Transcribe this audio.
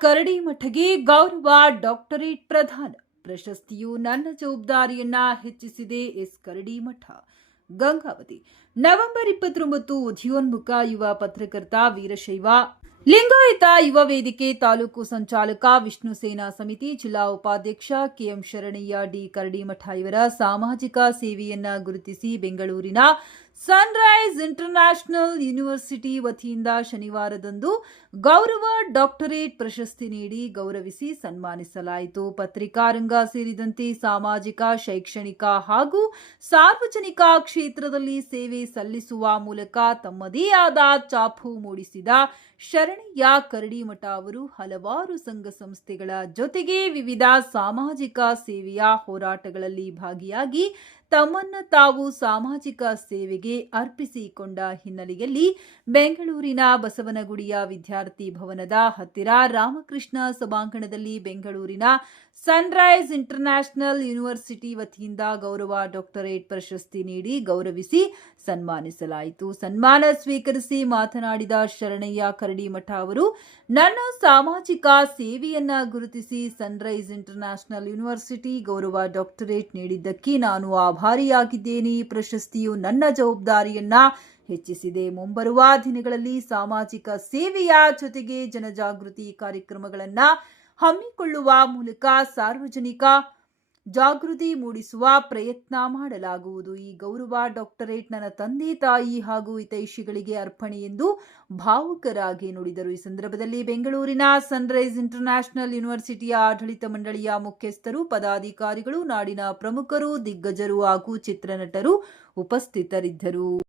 ಕರಡಿ ಮಠಗೆ ಗೌರವ ಡಾಕ್ಟರೇಟ್ ಪ್ರದಾನ ಪ್ರಶಸ್ತಿಯು ನನ್ನ ಜವಾಬ್ದಾರಿಯನ್ನ ಹೆಚ್ಚಿಸಿದೆ ಎಸ್ ಕರಡಿ ಮಠ. ಗಂಗಾವತಿ. ನವೆಂಬರ್ ಇಪ್ಪತ್ತೊಂಬತ್ತು ಉದಯೋನ್ಮುಖ ಯುವ ಪತ್ರಕರ್ತ ವೀರಶೈವ. ಲಿಂಗಾಯತ ಯುವ ವೇದಿಕೆ ತಾಲೂಕು ಸಂಚಾಲಕ ವಿಷ್ಣು ಸೇನಾ ಸಮಿತಿ ಜಿಲ್ಲಾ ಉಪಾಧ್ಯಕ್ಷ ಕೆಎಂ ಶರಣಯ್ಯ ಡಿ ಕರಡಿಮಠ ಇವರ ಸಾಮಾಜಿಕ ಸೇವೆಯನ್ನ ಗುರುತಿಸಿ ಬೆಂಗಳೂರಿನ ಸನ್ರೈಸ್ ಇಂಟರ್ನ್ಯಾಷನಲ್ ಯೂನಿವರ್ಸಿಟಿ ವತಿಯಿಂದ ಶನಿವಾರದಂದು ಗೌರವ ಡಾಕ್ಟರೇಟ್ ಪ್ರಶಸ್ತಿ ನೀಡಿ ಗೌರವಿಸಿ ಸನ್ಮಾನಿಸಲಾಯಿತು. ಪತ್ರಿಕಾರಂಗ ಸೇರಿದಂತೆ ಸಾಮಾಜಿಕ, ಶೈಕ್ಷಣಿಕ ಹಾಗೂ ಸಾರ್ವಜನಿಕ ಕ್ಷೇತ್ರದಲ್ಲಿ ಸೇವೆ ಸಲ್ಲಿಸುವ ಮೂಲಕ ತಮ್ಮದೇ ಆದ ಚಾಪು ಮೂಡಿಸಿದ ಶರಣಯ್ಯ ಕರಡಿಮಠ ಅವರು ಹಲವಾರು ಸಂಘ ಸಂಸ್ಥೆಗಳ ಜೊತೆಗೆ ವಿವಿಧ ಸಾಮಾಜಿಕ ಸೇವೆಯ ಹೋರಾಟಗಳಲ್ಲಿ ಭಾಗಿಯಾಗಿ ತಮ್ಮನ್ನ ತಾವು ಸಾಮಾಜಿಕ ಸೇವೆಗೆ ಅರ್ಪಿಸಿಕೊಂಡ ಹಿನ್ನೆಲೆಯಲ್ಲಿ ಬೆಂಗಳೂರಿನ ಬಸವನಗುಡಿಯ ವಿದ್ಯಾರ್ಥಿ ಭವನದ ಹತ್ತಿರ ರಾಮಕೃಷ್ಣ ಸಭಾಂಗಣದಲ್ಲಿ ಬೆಂಗಳೂರಿನ ಸನ್ರೈಸ್ ಇಂಟರ್ನ್ಯಾಷನಲ್ ಯೂನಿವರ್ಸಿಟಿ ವತಿಯಿಂದ ಗೌರವ ಡಾಕ್ಟರೇಟ್ ಪ್ರಶಸ್ತಿ ನೀಡಿ ಗೌರವಿಸಿ ಸನ್ಮಾನಿಸಲಾಯಿತು. ಸನ್ಮಾನ ಸ್ವೀಕರಿಸಿ ಮಾತನಾಡಿದ ಶರಣಯ್ಯ ಕರಡಿಮಠ ಅವರು, ನನ್ನ ಸಾಮಾಜಿಕ ಸೇವೆಯನ್ನ ಗುರುತಿಸಿ ಸನ್ರೈಸ್ ಇಂಟರ್ನ್ಯಾಷನಲ್ ಯೂನಿವರ್ಸಿಟಿ ಗೌರವ ಡಾಕ್ಟರೇಟ್ ನೀಡಿದ್ದಕ್ಕೆ ನಾನು ಆಭಾರಿಯಾಗಿದ್ದೇನೆ ಈ ಪ್ರಶಸ್ತಿಯು ನನ್ನ ಜವಾಬ್ದಾರಿಯನ್ನ ಹೆಚ್ಚಿಸಿದೆ. ಮುಂಬರುವ ದಿನಗಳಲ್ಲಿ ಸಾಮಾಜಿಕ ಸೇವೆಯ ಜೊತೆಗೆ ಜನಜಾಗೃತಿ ಕಾರ್ಯಕ್ರಮಗಳನ್ನ ಹಮ್ಮಿಕೊಳ್ಳುವ ಮೂಲಕ ಸಾರ್ವಜನಿಕ ಜಾಗೃತಿ ಮೂಡಿಸುವ ಪ್ರಯತ್ನ ಮಾಡಲಾಗುವುದು. ಈ ಗೌರವ ಡಾಕ್ಟರೇಟ್ ನನ್ನ ತಂದೆ, ತಾಯಿ ಹಾಗೂ ಹಿತೈಷಿಗಳಿಗೆ ಅರ್ಪಣೆ ಎಂದು ಭಾವುಕರಾಗಿ ನುಡಿದರು. ಈ ಸಂದರ್ಭದಲ್ಲಿ ಬೆಂಗಳೂರಿನ ಸನ್ರೈಸ್ ಇಂಟರ್ನ್ಯಾಷನಲ್ ಯೂನಿವರ್ಸಿಟಿಯ ಆಡಳಿತ ಮಂಡಳಿಯ ಮುಖ್ಯಸ್ಥರು, ಪದಾಧಿಕಾರಿಗಳು, ನಾಡಿನ ಪ್ರಮುಖರು, ದಿಗ್ಗಜರು ಹಾಗೂ ಚಿತ್ರನಟರು ಉಪಸ್ಥಿತರಿದ್ದರು.